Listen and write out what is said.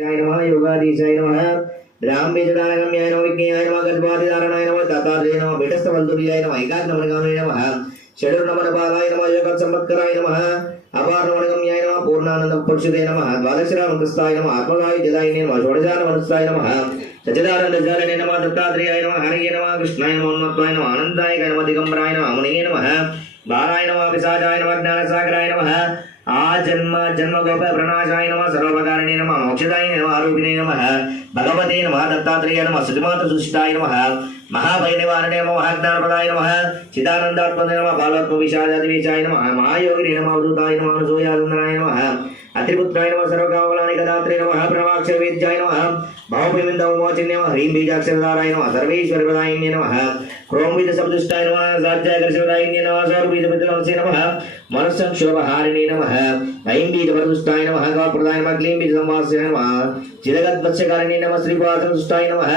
नमः योगाधीशाय नमः ब्राह्मीजदानगम्याय नमः विज्ञाय नमः गद्वादिदारणाय नमः दत्तात्रेय नमः पीठस्थवल्लुर्याय नमः एकाग्नमनगामिने नमः षडुर्नमनपालाय नमः योगसंवत्कराय नमः अपारनमनगम्याय नमः पूर्णानन्दपुरुषदे नमः द्वादशरामकृष्णाय नमः आत्मगायजदायिने नमः षोडशानमनुष्ठाय नमः सच्चिदानन्दजालिने नमः दत्तात्रेयाय नमः हरये नमः कृष्णाय नमः उन्मत्ताय नमः आनन्दाय नमः दिगम्बराय नमः मुनिये नमः बालाय नमः विसाजाय नमः ज्ञानसागराय नमः आजन्म जन्म गोप प्रणाशाय नमः सर्वप्रकारिणे नमः मोक्षदाय नमः आरूपिणे नमः भगवते नमः दत्तात्रेयाय नमः सुजमात्र सुशिष्टाय नमः महाभयनिवारणे नमः महाज्ञानप्रदाय नमः चिदानन्दात्मने नमः बालात्मविशालादिवेशाय नमः महायोगिने नमः अवधूताय नमः अनुसूयासुन्दराय नमः अत्रिपुत्राय नमः सर्वकामलानिकदात्रे नमः प्रभाक्षरवेद्याय नमः भावपिमिन्दमोचिन्ये नमः ह्रीं बीजाक्षरधाराय नमः सर्वेश्वरप्रदायिन्ये नमः क्रोमविदशब्दुष्टाय नमः साध्याकर्षप्रदायिन्ये नमः सर्वविदपितृवंशे नमः मनस्संक्षोभहारिणे नमः ऐं बीजवरदुष्टाय नमः गौप्रदाय नमः क्लीं बीजसंवास्याय नमः चिदगद्वत्स्यकारिणे नमः श्रीपादसंतुष्टाय नमः